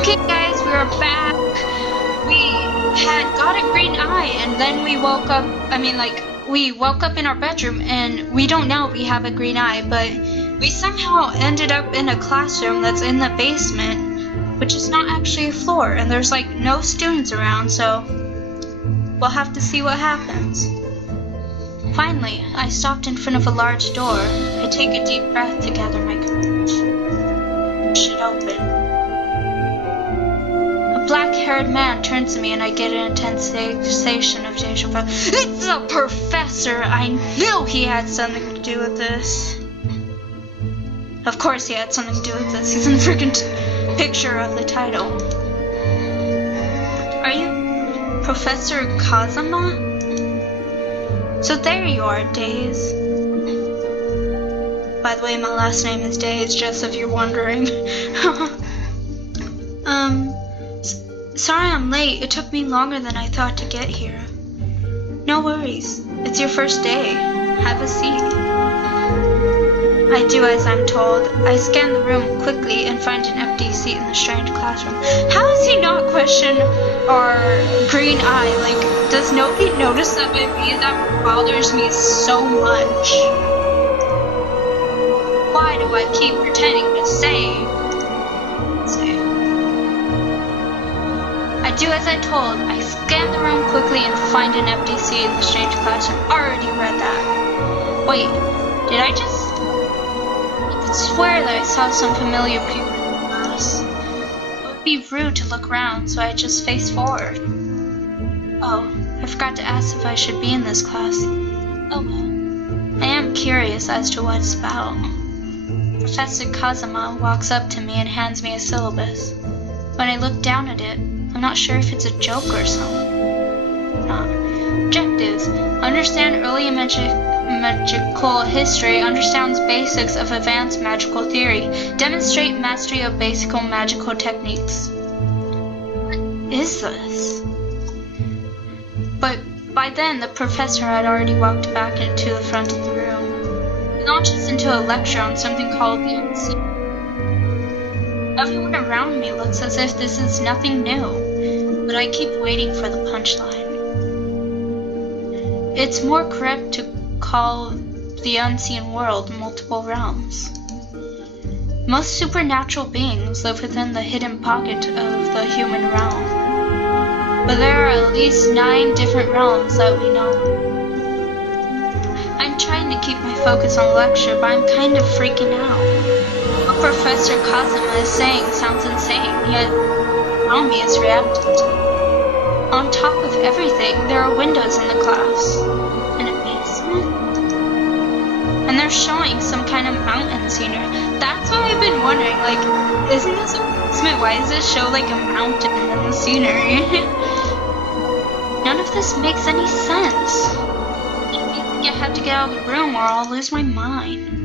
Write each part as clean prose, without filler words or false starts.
Okay guys, we are back. We had got a green eye and then we woke up, we woke up in our bedroom and we don't know we have a green eye, but we somehow ended up in a classroom that's in the basement, which is not actually a floor, and there's like no students around, so we'll have to see what happens. Finally, I stopped in front of a large door. I take a deep breath to gather my courage. Push it open. A black-haired man turns to me and I get an intense sensation of deja vu. It's a professor! I knew he had something to do with this. Of course he had something to do with this. He's in the freaking picture of the title. Are you Professor Kazama? So there you are, Days. By the way, my last name is Days, just if you're wondering. Sorry I'm late. It took me longer than I thought to get here. No worries. It's your first day. Have a seat. I do as I'm told. I scan the room quickly and find an empty seat in the strange classroom. How does he not question our green eye? Like, does nobody notice that with me? That bothers me so much. Why do I keep pretending to say? I do as I told. I scan the room quickly and find an empty seat in the strange classroom. Already read that. Wait, did I just... I could swear that I saw some familiar people in the class. It would be rude to look around, so I just faced forward. Oh, I forgot to ask if I should be in this class. Oh well. I am curious as to what it's about. Professor Kazama walks up to me and hands me a syllabus. When I look down at it, I'm not sure if it's a joke or something. Objectives. Understand early magical history. Understands basics of advanced magical theory. Demonstrate mastery of basic magical techniques. What is this? But by then, the professor had already walked back into the front of the room. He launches into a lecture on something called the unseen. Everyone around me looks as if this is nothing new, but I keep waiting for the punchline. It's more correct to call the unseen world multiple realms. Most supernatural beings live within the hidden pocket of the human realm, but there are at least 9 different realms that we know. I'm trying to keep my focus on the lecture, but I'm kind of freaking out. What Professor Kazama is saying sounds insane, yet Naomi is reacting to it. On top of everything, there are windows in the class. In a basement? And they're showing some kind of mountain scenery. That's what I've been wondering, like, isn't this a basement? Why does it show like a mountain in the scenery? None of this makes any sense. I feel like I have to get out of the room or I'll lose my mind.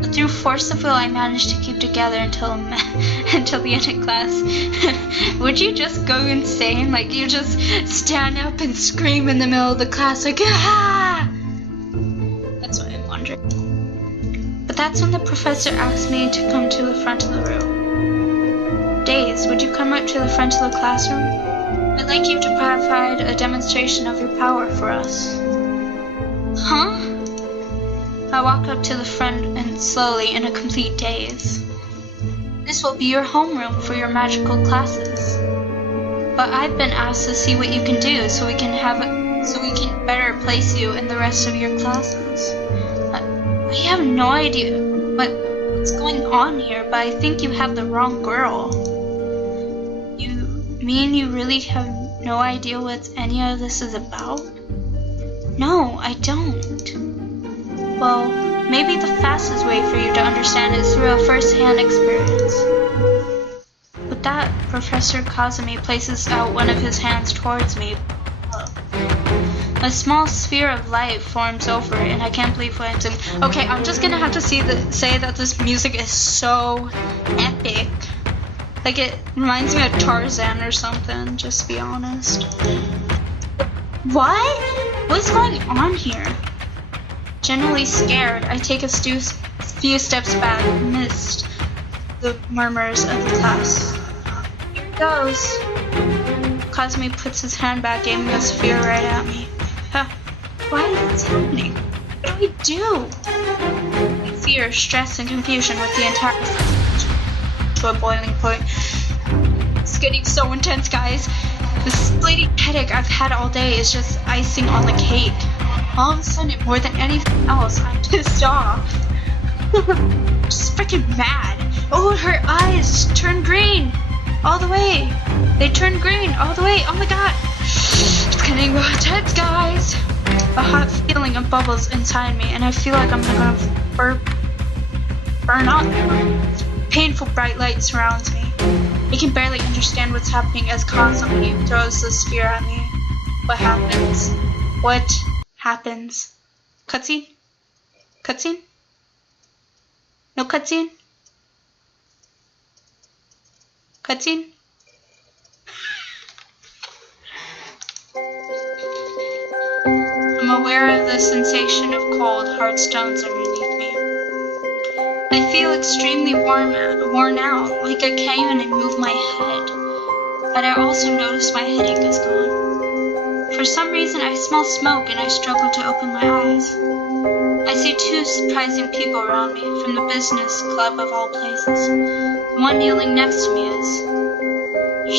But through force of will, I managed to keep together until the end of class. Would you just go insane? Like, you just stand up and scream in the middle of the class, like, ah! That's what I'm wondering. But that's when the professor asked me to come to the front of the room. Days, would you come up to the front of the classroom? I'd like you to provide a demonstration of your power for us. Huh? I walk up to the front and slowly, in a complete daze. This will be your homeroom for your magical classes. But I've been asked to see what you can do so we can better place you in the rest of your classes. I have no idea what's going on here, but I think you have the wrong girl. You mean you really have no idea what any of this is about? No, I don't. Well, maybe the fastest way for you to understand is through a first-hand experience. With that, Professor Kazami places out one of his hands towards me. A small sphere of light forms over it, and I can't believe what I'm saying. Okay, I'm just gonna have to say that this music is so epic. Like, it reminds me of Tarzan or something, just to be honest. What? What's going on here? Generally scared, I take a few steps back amidst the murmurs of the class. Here goes. Cosme puts his hand back, aiming a sphere right at me. Huh. Why is this happening? What do we do? Fear, stress, and confusion with the entire situation to a boiling point. It's getting so intense, guys. The splitting headache I've had all day is just icing on the cake. All of a sudden, more than anything else, I'm pissed off. Just freaking mad. Oh, her eyes turned green all the way. They turned green all the way. Oh my god. It's getting intense, guys. A hot feeling of bubbles inside me, and I feel like I'm gonna burn up. Painful bright light surrounds me. I can barely understand what's happening as Cosme throws the sphere at me. What happens? What happens? Cutscene? Cutscene? No cutscene? Cutscene? I'm aware of the sensation of cold, hard stones underneath me. I feel extremely worn out, like I can't even move my head. But I also notice my headache is gone. For some reason, I smell smoke and I struggle to open my eyes. I see two surprising people around me, from the business club of all places. The one kneeling next to me is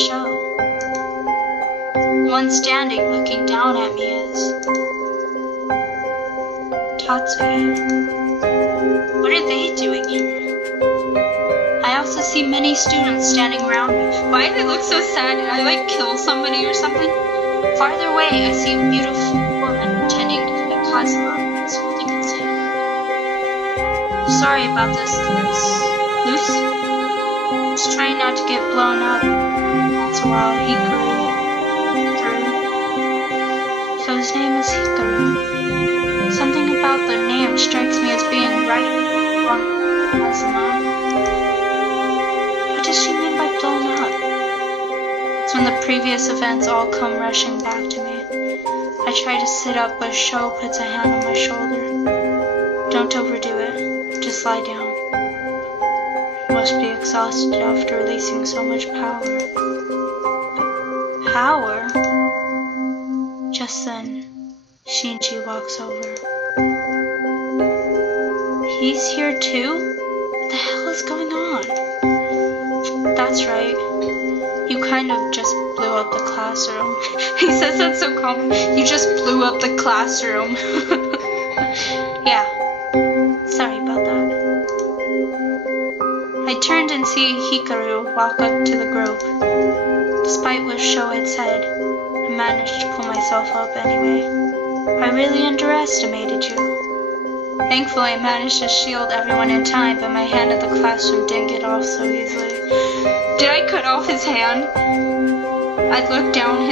Sho. The one standing looking down at me is Tatsuya. What are they doing here? I also see many students standing around me. Why do they look so sad? Did I like kill somebody or something? Farther away, I see a beautiful woman pretending to be Kazuma, holding his hand. Sorry about this, Luce. Just trying not to get blown up. Once in a while, Hikaru. So his name is Hikaru. Something about the name strikes me as being right on Kazuma. What does she mean by blown up? It's when the previous events all come rushing back to me. I try to sit up, but Sho puts a hand on my shoulder. Don't overdo it. Just lie down. You must be exhausted after releasing so much power. Power? Just then, Shinji walks over. He's here too? What the hell is going on? That's right. You kind of just blew up the classroom. He says that so calm. You just blew up the classroom. Yeah. Sorry about that. I turned and see Hikaru walk up to the group. Despite what Sho had said, I managed to pull myself up anyway. I really underestimated you. Thankfully, I managed to shield everyone in time, but my hand in the classroom didn't get off so easily. Did I cut off his hand? I looked down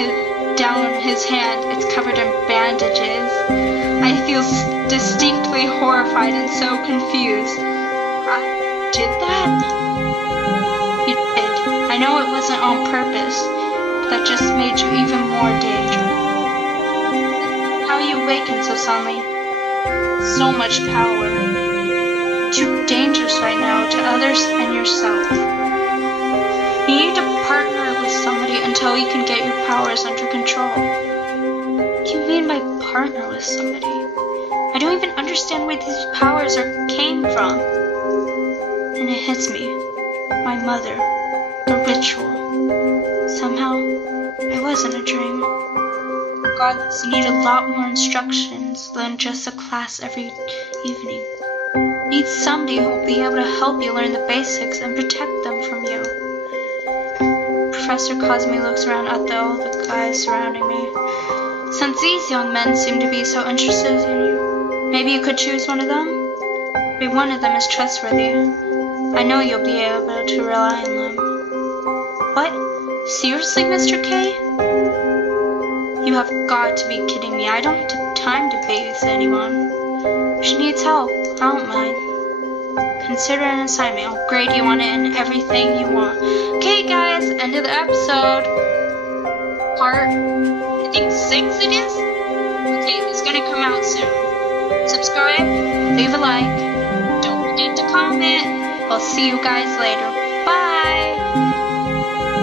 his hand. It's covered in bandages. I feel distinctly horrified and so confused. I did that? You did. I know it wasn't on purpose, but that just made you even more dangerous. How are you awakened so suddenly? So much power. Too dangerous right now to others and yourself. You need to partner with somebody until you can get your powers under control. What do you mean by partner with somebody? I don't even understand where these powers came from. And it hits me. My mother. The ritual. Somehow, it wasn't a dream. Regardless, you need a lot more instructions than just a class every evening. You need somebody who will be able to help you learn the basics and protect them from you. Professor Cosme looks around at all the guys surrounding me. Since these young men seem to be so interested in you, maybe you could choose one of them? Maybe one of them is trustworthy. I know you'll be able to rely on them. What? Seriously, Mr. K? You have got to be kidding me. I don't have time to babysit anyone. If she needs help, I don't mind. Consider an assignment. I'll grade you on it and everything you want. Okay, guys, end of the episode. Part, I think 6 it is? Okay, it's gonna come out soon. Subscribe, leave a like, don't forget to comment. I'll see you guys later.